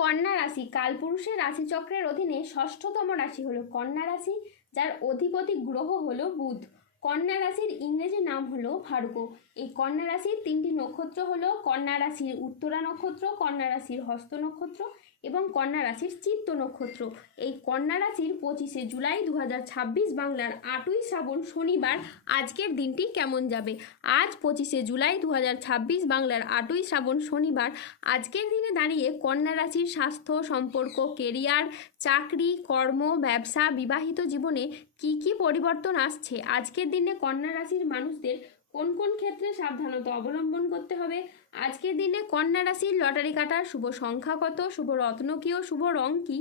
কন্যা রাশি কালপুরুষের রাশিচক্রের অধীনে ষষ্ঠতম রাশি হলো কন্যা রাশি, যার অধিপতি গ্রহ হলো বুধ। কন্যা রাশির ইংরেজি নাম হলো ভার্গো। এই কন্যা রাশির তিনটি নক্ষত্র হলো কন্যা রাশির উত্তরা নক্ষত্র, কন্যা রাশির হস্ত নক্ষত্র এবং কন্যা রাশির চিত্ত নক্ষত্র। এই কন্যা রাশির 25শে জুলাই 2026 বাংলার 8ই শ্রাবণ শনিবার আজকের দিনটি কেমন যাবে। আজ 25শে জুলাই 2026 বাংলার 8ই শ্রাবণ শনিবার আজকের দিনে দাঁড়িয়ে কন্যা রাশির স্বাস্থ্য, সম্পর্ক, কেরিয়ার, চাকরি, কর্ম, ব্যবসা, বিবাহিত জীবনে কি কি পরিবর্তন আসছে, আজকের দিনে কন্যা রাশির মানুষদের কোন কোন ক্ষেত্রে সাবধানতা অবলম্বন করতে হবে, আজকের দিনে কন্যা রাশির লটারি কাটার শুভ সংখ্যা কত, শুভ রত্ন কি ও শুভ রং কি,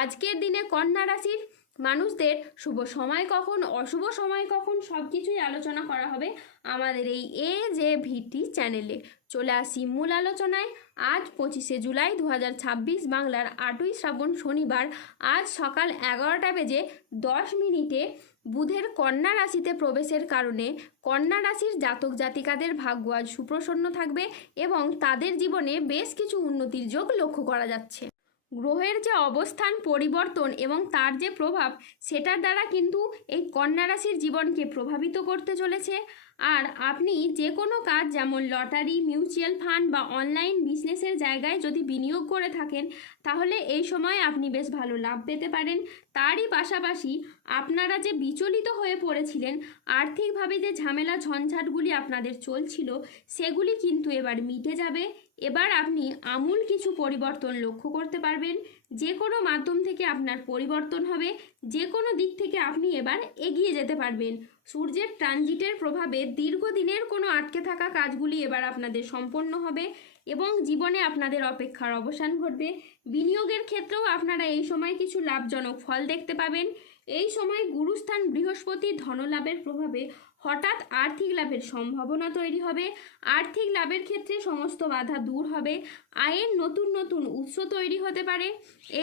আজকের দিনে কন্যা রাশির মানুষদের শুভ সময় কখন, অশুভ সময় কখন, সব কিছুই আলোচনা করা হবে আমাদের এই AJVT চ্যানেলে। চলে আসি মূল আলোচনায়। আজ 25শে জুলাই 2026 বাংলার 8ই শ্রাবণ শনিবার আজ সকাল 11টা বেজে 10 মিনিটে বুধের কন্যা রাশিতে প্রবেশের কারণে কন্যা রাশির জাতক জাতিকাদের ভাগ্য আজ সুপ্রসন্ন থাকবে এবং তাদের জীবনে বেশ কিছু উন্নতির যোগ লক্ষ্য করা যাচ্ছে। গ্রহের যে অবস্থান পরিবর্তন এবং তার যে প্রভাব, সেটার দ্বারা কিন্তু এই কন্যা রাশির জীবনকে প্রভাবিত করতে চলেছে। আর আপনি যে কোনো কাজ যেমন লটারি, মিউচুয়াল ফান্ড বা অনলাইন বিজনেসের জায়গায় যদি বিনিয়োগ করে থাকেন, তাহলে এই সময় আপনি বেশ ভালো লাভ পেতে পারেন। তারই পাশাপাশি আপনারা যে বিচলিত হয়ে পড়েছিলেন, আর্থিকভাবে যে ঝামেলা ঝঞ্ঝাটগুলি আপনাদের চলছিল, সেগুলি কিন্তু এবার মিটে যাবে। এবার আপনি আমূল কিছু পরিবর্তন লক্ষ্য করতে পারবেন। যে কোনো মাধ্যম থেকে আপনার পরিবর্তন হবে, যে কোনো দিক থেকে আপনি এবার এগিয়ে যেতে পারবেন। সূর্যের ট্রানজিটের প্রভাবে দীর্ঘদিনের কোনো আটকে থাকা কাজগুলি এবার আপনাদের সম্পন্ন হবে এবং জীবনে আপনাদের অপেক্ষার অবসান ঘটবে। বিনিয়োগের ক্ষেত্রেও আপনারা এই সময় কিছু লাভজনক ফল দেখতে পাবেন। এই সময় গুরুস্থান বৃহস্পতির ধনলাভের প্রভাবে হঠাৎ আর্থিক লাভের সম্ভাবনা তৈরি হবে। আর্থিক লাভের ক্ষেত্রে সমস্ত বাধা দূর হবে। আয়ের নতুন নতুন উৎস তৈরি হতে পারে।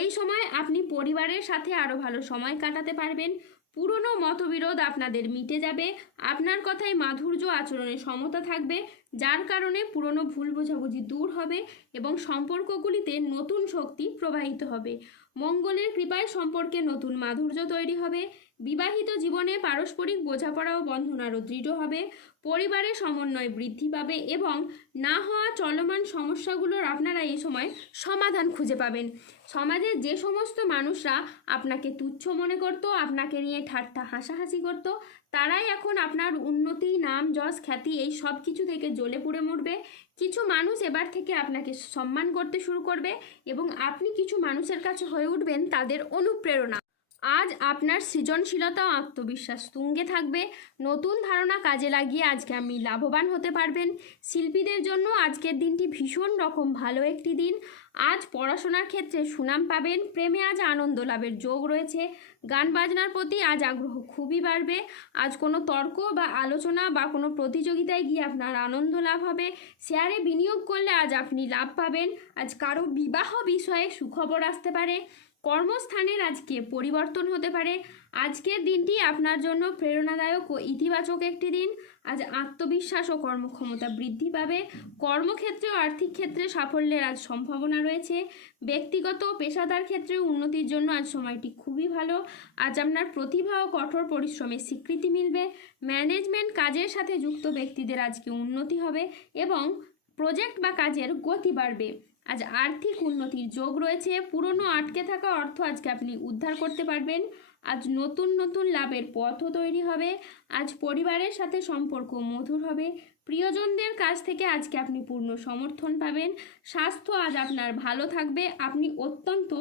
এই সময় আপনি পরিবারের সাথে আরও ভালো সময় কাটাতে পারবেন। পুরনো মতবিরোধ আপনাদের মিটে যাবে। আপনার কথায় মাধুর্য, আচরণে সমতা থাকবে, যার কারণে পুরনো ভুল বোঝাবুঝি দূর হবে এবং সম্পর্কগুলিতে নতুন শক্তি প্রবাহিত হবে। মঙ্গলের কৃপায় সম্পর্কে নতুন মাধুর্য তৈরি হবে। বিবাহিত জীবনে পারস্পরিক বোঝাপড়া ও বন্ধন আরও দৃঢ় হবে। পরিবারের সমন্বয় বৃদ্ধি পাবে এবং না হওয়া চলমান সমস্যাগুলোর আপনারা এই সময় সমাধান খুঁজে পাবেন। সমাজের যে সমস্ত মানুষরা আপনাকে তুচ্ছ মনে করত, আপনাকে নিয়ে ঠাট্টা হাসাহাসি করত, তারাই এখন আপনার উন্নতি, নাম, যশ, খ্যাতি এই সব কিছু থেকে জ্বলে পুড়ে মরবে। কিছু মানুষ এবার থেকে আপনাকে সম্মান করতে শুরু করবে এবং আপনি কিছু মানুষের কাছে হয়ে উঠবেন তাদের অনুপ্রেরণা। আজ আপনার সৃজনশীলতা ও আত্মবিশ্বাস তুঙ্গে থাকবে। নতুন ধারণা কাজে লাগিয়ে আজকে আপনি লাভবান হতে পারবেন। শিল্পীদের জন্য আজকের দিনটি ভীষণ রকম ভালো একটি দিন। আজ পড়াশোনার ক্ষেত্রে সুনাম পাবেন। প্রেমে আজ আনন্দ লাভের যোগ রয়েছে। গান বাজনার প্রতি আজ আগ্রহ খুবই বাড়বে। আজ কোনো তর্ক বা আলোচনা বা কোনো প্রতিযোগিতায় গিয়ে আপনার আনন্দ লাভ হবে। শেয়ারে বিনিয়োগ করলে আজ আপনি লাভ পাবেন। আজ কারো বিবাহ বিষয়ে সুখবর আসতে পারে। কর্মস্থানের আজকে পরিবর্তন হতে পারে। আজকের দিনটি আপনার জন্য প্রেরণাদায়ক ও ইতিবাচক একটি দিন। আজ আত্মবিশ্বাস ও কর্মক্ষমতা বৃদ্ধি পাবে। কর্মক্ষেত্রে ও আর্থিক ক্ষেত্রে সাফল্যের আজ সম্ভাবনা রয়েছে। ব্যক্তিগত ও পেশাদার ক্ষেত্রে উন্নতির জন্য আজ সময়টি খুবই ভালো। আজ আপনার প্রতিভা ও কঠোর পরিশ্রমের স্বীকৃতি মিলবে। ম্যানেজমেন্ট কাজের সাথে যুক্ত ব্যক্তিদের আজকে উন্নতি হবে এবং প্রজেক্ট বা কাজের গতি বাড়বে। আজ আর্থিক উন্নতির যোগ রয়েছে। পুরনো আটকে থাকা অর্থ আজকে আপনি উদ্ধার করতে পারবেন। আজ নতুন নতুন লাভের পথও তৈরি হবে। আজ পরিবারের সাথে সম্পর্ক মধুর হবে। প্রিয়জনদের কাছ থেকে আজকে আপনি পূর্ণ সমর্থন পাবেন। স্বাস্থ্য আজ আপনার ভালো থাকবে। আপনি অত্যন্ত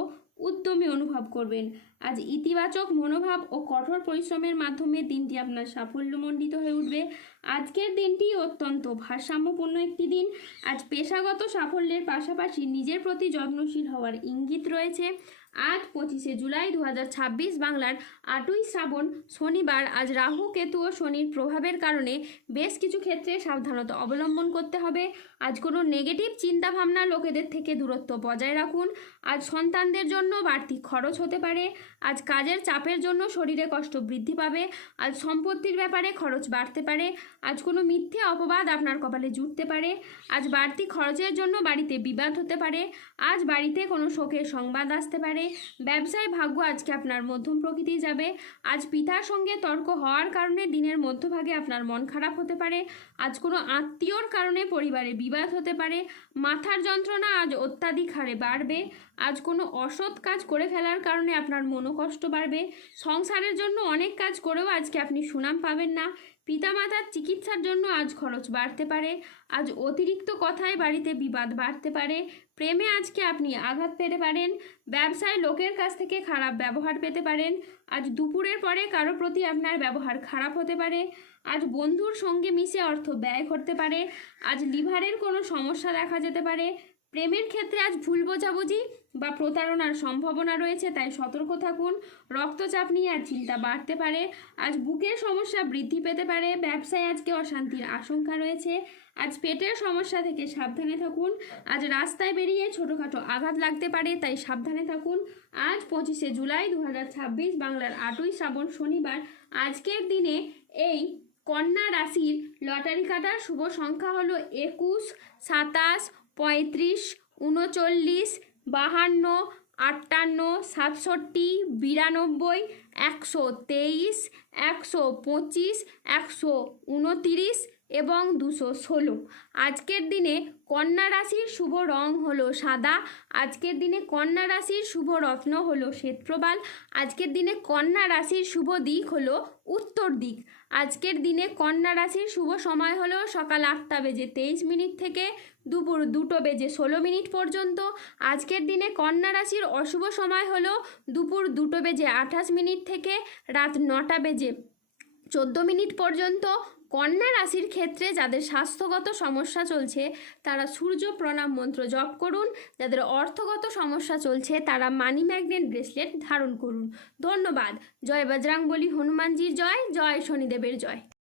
উদ্যমী অনুভব করবেন। আজ ইতিবাচক মনোভাব ও কঠোর পরিশ্রমের মাধ্যমে দিনটি আপনার সাফল্যমণ্ডিত হয়ে উঠবে। আজকের দিনটি অত্যন্ত ভারসাম্যপূর্ণ একটি দিন। আজ পেশাগত সাফল্যের পাশাপাশি নিজের প্রতি যত্নশীল হওয়ার ইঙ্গিত রয়েছে। আজ 25শে জুলাই 2026 বাংলার 8ই শ্রাবণ শনিবার আজ রাহু, কেতু ও শনির প্রভাবের কারণে বেশ কিছু ক্ষেত্রে সাবধানতা অবলম্বন করতে হবে। আজ কোনো নেগেটিভ চিন্তাভাবনা লোকেদের থেকে দূরত্ব বজায় রাখুন। আজ সন্তানদের জন্য বাড়তি খরচ হতে পারে। আজ কাজের চাপের জন্য শরীরে কষ্ট বৃদ্ধি পাবে। আজ সম্পত্তির ব্যাপারে খরচ বাড়তে পারে। আজ কোনো মিথ্যে অপবাদ আপনার কপালে জুটতে পারে। আজ বাড়তি খরচের জন্য বাড়িতে বিবাদ হতে পারে। আজ বাড়িতে কোনো শোকের সংবাদ আসতে পারে। ব্যবসায় ভাগ্য আজকে আপনার মধ্যম প্রকৃতি যাবে। আজ পিতার সঙ্গে তর্ক হওয়ার কারণে দিনের মধ্যভাগে আপনার মন খারাপ হতে পারে। আজ কোনো আত্মীয়র কারণে পরিবারে বিবাদ হতে পারে। মাথার যন্ত্রণা আজ অত্যাধিক হারে বাড়বে। আজ কোনো অসৎ কাজ করে ফেলার কারণে আপনার মনোকষ্ট বাড়বে। সংসারের জন্য অনেক কাজ করেও আজকে আপনি সুনাম পাবেন না। পিতামাতার চিকিৎসার জন্য আজ খরচ বাড়তে পারে। আজ অতিরিক্ত কথায় বাড়িতে বিবাদ বাড়তে পারে। প্রেমে আজকে আপনি আঘাত পেতে পারেন। ব্যবসায় লোকের কাছ থেকে খারাপ ব্যবহার পেতে পারেন। আজ দুপুরের পরে কারো প্রতি আপনার ব্যবহার খারাপ হতে পারে। আজ বন্ধুর সঙ্গে মিশে অর্থ ব্যয় করতে পারে। আজ লিভারের কোনো সমস্যা দেখা যেতে পারে। প্রেমের ক্ষেত্রে আজ ভুল বোঝাবুঝি বা প্রতারণার সম্ভাবনা রয়েছে, তাই সতর্ক থাকুন। রক্তচাপ নিয়ে আর চিন্তা বাড়তে পারে। আজ বুকের সমস্যা বৃদ্ধি পেতে পারে। ব্যবসায় আজকে অশান্তির আশঙ্কা রয়েছে। আজ পেটের সমস্যা থেকে সাবধানে থাকুন। আজ রাস্তায় বেরিয়ে ছোটোখাটো আঘাত লাগতে পারে, তাই সাবধানে থাকুন। আজ 25শে জুলাই 2026 বাংলার 8ই শ্রাবণ শনিবার। আজকের দিনে এই কন্যা রাশির লটারি কাটার শুভ সংখ্যা হলো 21, 27, 35, 39, 52, 58, 67, 92, 123, 125, 129 এবং 216। আজকের দিনে কন্যা রাশির শুভ রং হলো সাদা। আজকের দিনে কন্যা রাশির শুভ রত্ন হলো শ্বেতপ্রবাল। আজকের দিনে কন্যা রাশির শুভ দিক হলো উত্তর দিক। আজকের দিনে কন্যা রাশির শুভ সময় হলো সকাল 8:23 থেকে দুপুর 2:16 পর্যন্ত। আজকের দিনে কন্যা রাশির অশুভ সময় হলো দুপুর 2:28 থেকে রাত 9:14 পর্যন্ত। কন্যা রাশির ক্ষেত্রে যাদের স্বাস্থ্যগত সমস্যা চলছে তারা সূর্য প্রণাম মন্ত্র জপ করুন। যাদের অর্থগত সমস্যা চলছে তারা মানি ম্যাগনেট ব্রেসলেট ধারণ করুন। ধন্যবাদ। জয় বজরংবলী, হনুমানজির জয়, জয় শনিদেবের জয়।